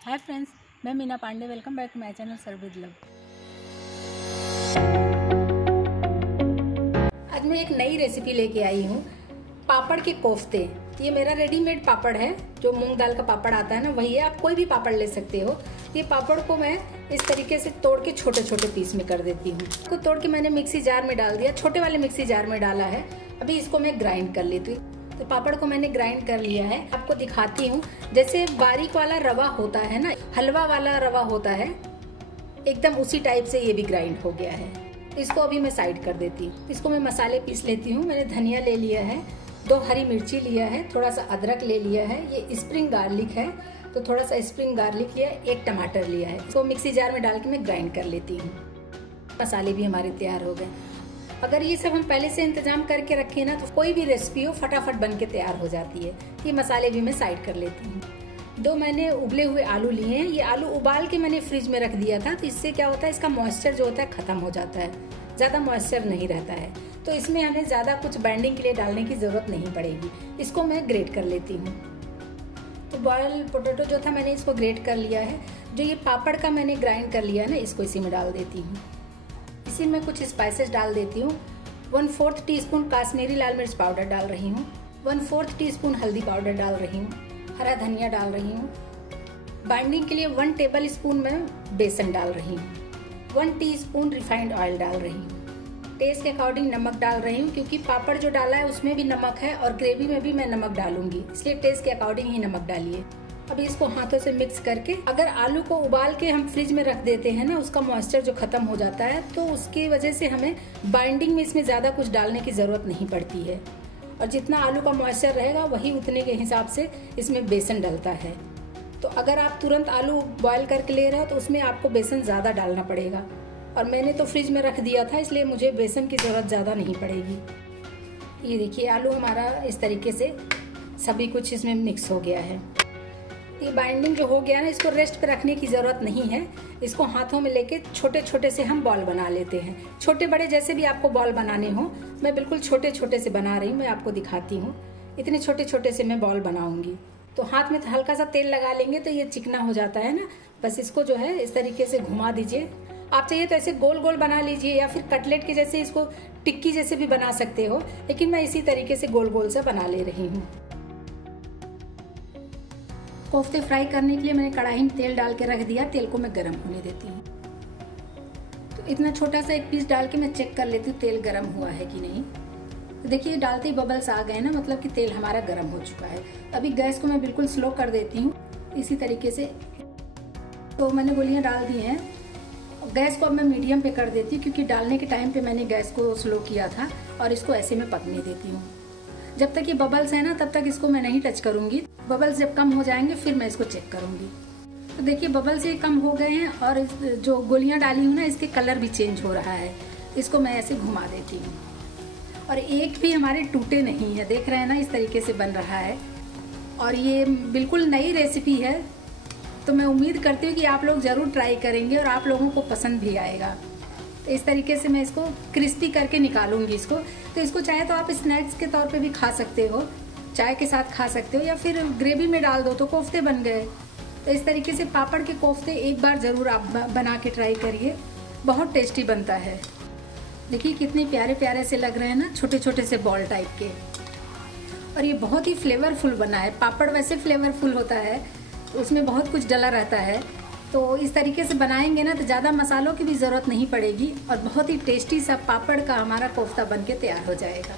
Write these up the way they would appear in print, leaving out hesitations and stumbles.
हाय friends, मैं Meena Pandey. Welcome back to my channel serve with love. आज मैं एक नई रेसिपी लेके आई हूँ, पापड़ के कोफ्ते। ये मेरा रेडीमेड पापड़ है, जो मूंग दाल का पापड़ आता है ना, वही है। आप कोई भी पापड़ ले सकते हो। ये पापड़ को मैं इस तरीके से तोड़ के छोटे छोटे पीस में कर देती हूँ। इसको तोड़ के मैंने मिक्सी जार में डाल दिया, छोटे वाले मिक्सी जार में डाला है। अभी इसको मैं ग्राइंड कर लेती हूँ। तो पापड़ को मैंने ग्राइंड कर लिया है। आपको दिखाती हूँ, जैसे बारीक वाला रवा होता है ना, हलवा वाला रवा होता है, एकदम उसी टाइप से ये भी ग्राइंड हो गया है। इसको अभी मैं साइड कर देती हूँ। इसको मैं मसाले पीस लेती हूँ। मैंने धनिया ले लिया है, 2 हरी मिर्ची लिया है, थोड़ा सा अदरक ले लिया है, ये स्प्रिंग गार्लिक है तो थोड़ा सा स्प्रिंग गार्लिक लिया है, 1 टमाटर लिया है। इसको मिक्सी जार में डाल के मैं ग्राइंड कर लेती हूँ। मसाले भी हमारे तैयार हो गए। अगर ये सब हम पहले से इंतजाम करके रखें ना, तो कोई भी रेसिपी हो फटाफट बन के तैयार हो जाती है। ये मसाले भी मैं साइड कर लेती हूँ। 2 मैंने उबले हुए आलू लिए हैं। ये आलू उबाल के मैंने फ्रिज में रख दिया था, तो इससे क्या होता है, इसका मॉइस्चर जो होता है खत्म हो जाता है, ज़्यादा मॉइस्चर नहीं रहता है। तो इसमें हमें ज़्यादा कुछ बाइंडिंग के लिए डालने की ज़रूरत नहीं पड़ेगी। इसको मैं ग्रेट कर लेती हूँ। तो बॉयल पोटैटो जो था, मैंने इसको ग्रेट कर लिया है। जो ये पापड़ का मैंने ग्राइंड कर लिया है ना, इसको इसी में डाल देती हूँ। इसी में कुछ स्पाइसेस डाल देती हूँ। 1/4 टीस्पून काश्मीरी लाल मिर्च पाउडर डाल रही हूँ, 1/4 टीस्पून हल्दी पाउडर डाल रही हूँ, हरा धनिया डाल रही हूँ। बाइंडिंग के लिए 1 टेबल स्पून में बेसन डाल रही हूँ, 1 टीस्पून रिफाइंड ऑयल डाल रही हूँ। टेस्ट के अकॉर्डिंग नमक डाल रही हूँ, क्योंकि पापड़ जो डाला है उसमें भी नमक है और ग्रेवी में भी मैं नमक डालूंगी, इसलिए टेस्ट के अकॉर्डिंग ही नमक डालिए। अभी इसको हाथों से मिक्स करके, अगर आलू को उबाल के हम फ्रिज में रख देते हैं ना, उसका मॉइस्चर जो खत्म हो जाता है, तो उसकी वजह से हमें बाइंडिंग में इसमें ज़्यादा कुछ डालने की ज़रूरत नहीं पड़ती है। और जितना आलू का मॉइस्चर रहेगा, वही उतने के हिसाब से इसमें बेसन डलता है। तो अगर आप तुरंत आलू बॉयल करके ले रहे हो, तो उसमें आपको बेसन ज़्यादा डालना पड़ेगा। और मैंने तो फ्रिज में रख दिया था, इसलिए मुझे बेसन की ज़रूरत ज़्यादा नहीं पड़ेगी। ये देखिए, आलू हमारा इस तरीके से सभी कुछ इसमें मिक्स हो गया है। ये बाइंडिंग जो हो गया ना, इसको रेस्ट पे रखने की ज़रूरत नहीं है। इसको हाथों में लेके छोटे छोटे से हम बॉल बना लेते हैं। छोटे बड़े जैसे भी आपको बॉल बनाने हो, मैं बिल्कुल छोटे छोटे से बना रही हूँ। मैं आपको दिखाती हूँ, इतने छोटे छोटे से मैं बॉल बनाऊंगी। तो हाथ में हल्का सा तेल लगा लेंगे तो ये चिकना हो जाता है ना। बस इसको जो है इस तरीके से घुमा दीजिए। आप चाहिए तो ऐसे गोल गोल बना लीजिए, या फिर कटलेट के जैसे इसको टिक्की जैसे भी बना सकते हो, लेकिन मैं इसी तरीके से गोल गोल से बना ले रही हूँ। कोफ्ते फ्राई करने के लिए मैंने कढ़ाई में तेल डाल के रख दिया। तेल को मैं गर्म होने देती हूँ। तो इतना छोटा सा एक पीस डाल के मैं चेक कर लेती हूँ तेल गर्म हुआ है कि नहीं। तो देखिए, डालते ही बबल्स आ गए ना, मतलब कि तेल हमारा गर्म हो चुका है। अभी गैस को मैं बिल्कुल स्लो कर देती हूँ, इसी तरीके से। तो मैंने गोलियाँ डाल दी हैं। गैस को अब मैं मीडियम पे कर देती हूँ, क्योंकि डालने के टाइम पे मैंने गैस को स्लो किया था। और इसको ऐसे में पकने देती हूँ। जब तक ये बबल्स है ना, तब तक इसको मैं नहीं टच करूँगी। बबल्स जब कम हो जाएंगे, फिर मैं इसको चेक करूँगी। तो देखिए, बबल्स ये कम हो गए हैं, और जो गोलियाँ डाली हूँ ना, इसके कलर भी चेंज हो रहा है। इसको मैं ऐसे घुमा देती हूँ, और एक भी हमारे टूटे नहीं है। देख रहे हैं ना, इस तरीके से बन रहा है। और ये बिल्कुल नई रेसिपी है, तो मैं उम्मीद करती हूँ कि आप लोग ज़रूर ट्राई करेंगे और आप लोगों को पसंद भी आएगा। तो इस तरीके से मैं इसको क्रिस्पी करके निकालूंगी इसको। तो इसको चाहे तो आप स्नैक्स के तौर पे भी खा सकते हो, चाय के साथ खा सकते हो, या फिर ग्रेवी में डाल दो तो कोफ्ते बन गए। तो इस तरीके से पापड़ के कोफ्ते एक बार ज़रूर आप बना के ट्राई करिए, बहुत टेस्टी बनता है। देखिए कितने प्यारे प्यारे से लग रहे हैं ना, छोटे छोटे से बॉल टाइप के। और ये बहुत ही फ्लेवरफुल बना है। पापड़ वैसे फ्लेवरफुल होता है, उसमें बहुत कुछ डला रहता है। तो इस तरीके से बनाएंगे ना, तो ज़्यादा मसालों की भी ज़रूरत नहीं पड़ेगी, और बहुत ही टेस्टी सा पापड़ का हमारा कोफ्ता बन के तैयार हो जाएगा।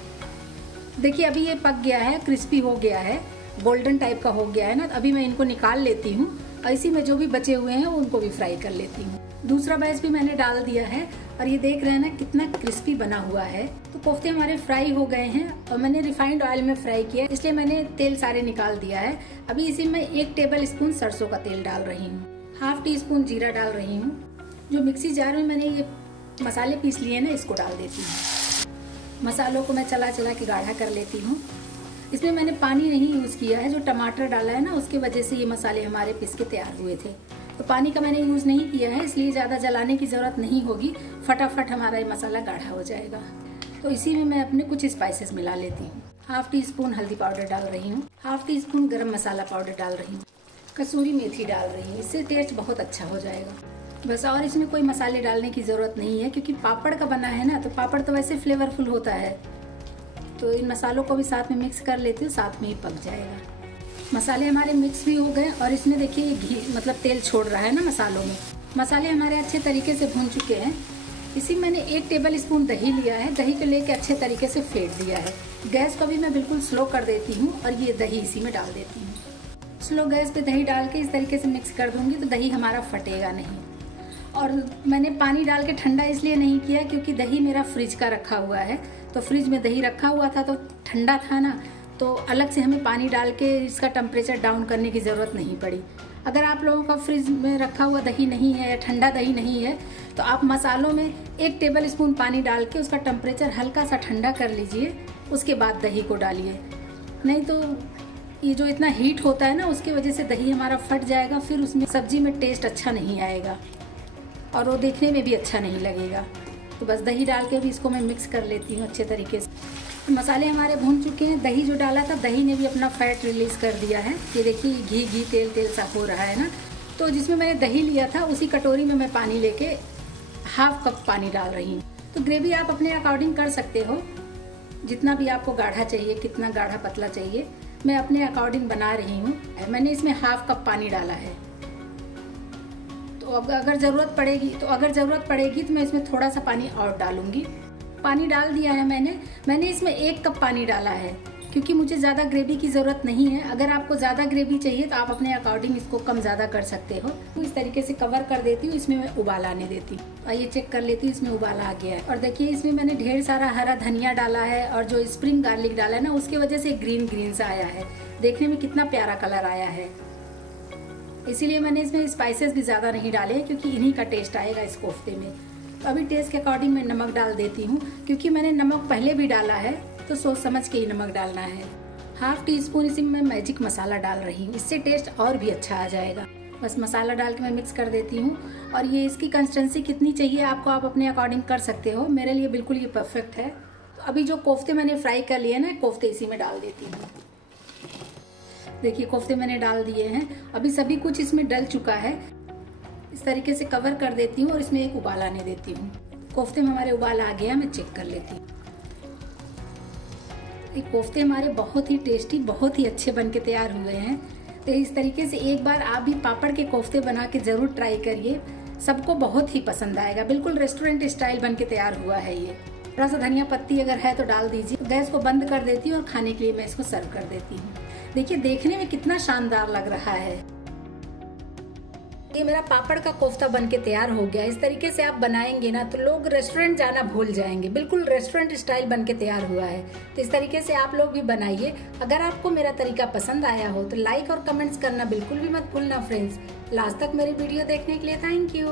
देखिए, अभी ये पक गया है, क्रिस्पी हो गया है, गोल्डन टाइप का हो गया है ना। अभी मैं इनको निकाल लेती हूँ, और इसी में जो भी बचे हुए हैं उनको भी फ्राई कर लेती हूँ। दूसरा बैच भी मैंने डाल दिया है, और ये देख रहे हैं ना कितना क्रिस्पी बना हुआ है। तो कोफ्ते हमारे फ्राई हो गए हैं, और मैंने रिफाइंड ऑयल में फ्राई किया, इसलिए मैंने तेल सारे निकाल दिया है। अभी इसी में 1 टेबल स्पून सरसों का तेल डाल रही हूँ, 1/2 टीस्पून जीरा डाल रही हूँ। जो मिक्सी जार में मैंने ये मसाले पीस लिए ना, इसको डाल देती हूँ। मसालों को मैं चला चला के गाढ़ा कर लेती हूँ। इसमें मैंने पानी नहीं यूज़ किया है। जो टमाटर डाला है ना, उसकी वजह से ये मसाले हमारे पीस के तैयार हुए थे। तो पानी का मैंने यूज़ नहीं किया है, इसलिए ज़्यादा जलाने की ज़रूरत नहीं होगी। फटाफट हमारा ये मसाला गाढ़ा हो जाएगा। तो इसी में मैं अपने कुछ स्पाइसेस मिला लेती हूँ। 1/2 टीस्पून हल्दी पाउडर डाल रही हूँ, 1/2 टीस्पून गरम मसाला पाउडर डाल रही हूँ, कसूरी मेथी डाल रही हूँ, इससे टेस्ट बहुत अच्छा हो जाएगा बस। और इसमें कोई मसाले डालने की ज़रूरत नहीं है क्योंकि पापड़ का बना है ना, तो पापड़ तो वैसे फ्लेवरफुल होता है। तो इन मसालों को भी साथ में मिक्स कर लेती हूँ, साथ में ही पक जाएगा। मसाले हमारे मिक्स भी हो गए और इसमें देखिए ये घी मतलब तेल छोड़ रहा है ना मसालों में। मसाले हमारे अच्छे तरीके से भून चुके हैं। इसी मैंने 1 टेबल स्पून दही लिया है, दही को लेके अच्छे तरीके से फेंट दिया है। गैस को भी मैं बिल्कुल स्लो कर देती हूँ और ये दही इसी में डाल देती हूँ। स्लो गैस पे दही डाल के इस तरीके से मिक्स कर दूँगी तो दही हमारा फटेगा नहीं। और मैंने पानी डाल के ठंडा इसलिए नहीं किया क्योंकि दही मेरा फ्रिज का रखा हुआ है, तो फ्रिज में दही रखा हुआ था तो ठंडा था ना, तो अलग से हमें पानी डाल के इसका टेम्परेचर डाउन करने की ज़रूरत नहीं पड़ी। अगर आप लोगों का फ्रिज में रखा हुआ दही नहीं है या ठंडा दही नहीं है तो आप मसालों में 1 टेबल स्पून पानी डाल के उसका टेम्परेचर हल्का सा ठंडा कर लीजिए, उसके बाद दही को डालिए। नहीं तो ये जो इतना हीट होता है ना, उसकी वजह से दही हमारा फट जाएगा, फिर उसमें सब्जी में टेस्ट अच्छा नहीं आएगा और वो देखने में भी अच्छा नहीं लगेगा। तो बस दही डाल के भी इसको मैं मिक्स कर लेती हूँ अच्छे तरीके से। मसाले हमारे भून चुके हैं। दही जो डाला था, दही ने भी अपना फैट रिलीज़ कर दिया है। ये देखिए घी तेल सा हो रहा है ना। तो जिसमें मैंने दही लिया था उसी कटोरी में मैं पानी लेके 1/2 कप पानी डाल रही हूँ। तो ग्रेवी आप अपने अकॉर्डिंग कर सकते हो, जितना भी आपको गाढ़ा चाहिए, कितना गाढ़ा पतला चाहिए, मैं अपने अकॉर्डिंग बना रही हूँ। मैंने इसमें 1/2 कप पानी डाला है। तो अब अगर ज़रूरत पड़ेगी तो मैं इसमें थोड़ा सा पानी और डालूंगी। पानी डाल दिया है मैंने इसमें 1 कप पानी डाला है क्योंकि मुझे ज़्यादा ग्रेवी की ज़रूरत नहीं है। अगर आपको ज़्यादा ग्रेवी चाहिए तो आप अपने अकॉर्डिंग इसको कम ज़्यादा कर सकते हो। तो इस तरीके से कवर कर देती हूँ, इसमें मैं उबाल आने देती हूँ। आइए चेक कर लेती हूँ, इसमें उबाला आ गया है। और देखिए इसमें मैंने ढेर सारा हरा धनिया डाला है और जो स्प्रिंग गार्लिक डाला है ना, उसकी वजह से ग्रीन सा आया है। देखने में कितना प्यारा कलर आया है। इसीलिए मैंने इसमें स्पाइसेस भी ज़्यादा नहीं डाले क्योंकि इन्हीं का टेस्ट आएगा इस कोफ्ते में। तो अभी टेस्ट के अकॉर्डिंग मैं नमक डाल देती हूँ क्योंकि मैंने नमक पहले भी डाला है, तो सोच समझ के ही नमक डालना है। 1/2 टीस्पून इसी में मैजिक मसाला डाल रही हूँ, इससे टेस्ट और भी अच्छा आ जाएगा। बस मसाला डाल के मैं मिक्स कर देती हूँ। और ये इसकी कंसिस्टेंसी कितनी चाहिए आपको, आप अपने अकॉर्डिंग कर सकते हो। मेरे लिए बिल्कुल ये परफेक्ट है। तो अभी जो कोफ्ते मैंने फ्राई कर लिए ना, कोफ्ते इसी में डाल देती हूँ। देखिए कोफ्ते मैंने डाल दिए हैं। अभी सभी कुछ इसमें डल चुका है। इस तरीके से कवर कर देती हूँ और इसमें एक उबाल आने देती हूँ। कोफ्ते में हमारे उबाल आ गया, मैं चेक कर लेती हूँ। ये कोफ्ते हमारे बहुत ही टेस्टी, बहुत ही अच्छे बनके तैयार हुए हैं। तो इस तरीके से एक बार आप भी पापड़ के कोफ्ते बना के ज़रूर ट्राई करिए, सबको बहुत ही पसंद आएगा। बिल्कुल रेस्टोरेंट स्टाइल बनके तैयार हुआ है ये। थोड़ा सा धनिया पत्ती अगर है तो डाल दीजिए। गैस को बंद कर देती हूँ और खाने के लिए मैं इसको सर्व कर देती हूँ। देखिए देखने में कितना शानदार लग रहा है। ये मेरा पापड़ का कोफ्ता बनके तैयार हो गया। इस तरीके से आप बनाएंगे ना तो लोग रेस्टोरेंट जाना भूल जाएंगे। बिल्कुल रेस्टोरेंट स्टाइल बनके तैयार हुआ है। तो इस तरीके से आप लोग भी बनाइए। अगर आपको मेरा तरीका पसंद आया हो तो लाइक और कमेंट्स करना बिल्कुल भी मत भूलना फ्रेंड्स। लास्ट तक मेरी वीडियो देखने के लिए थैंक यू।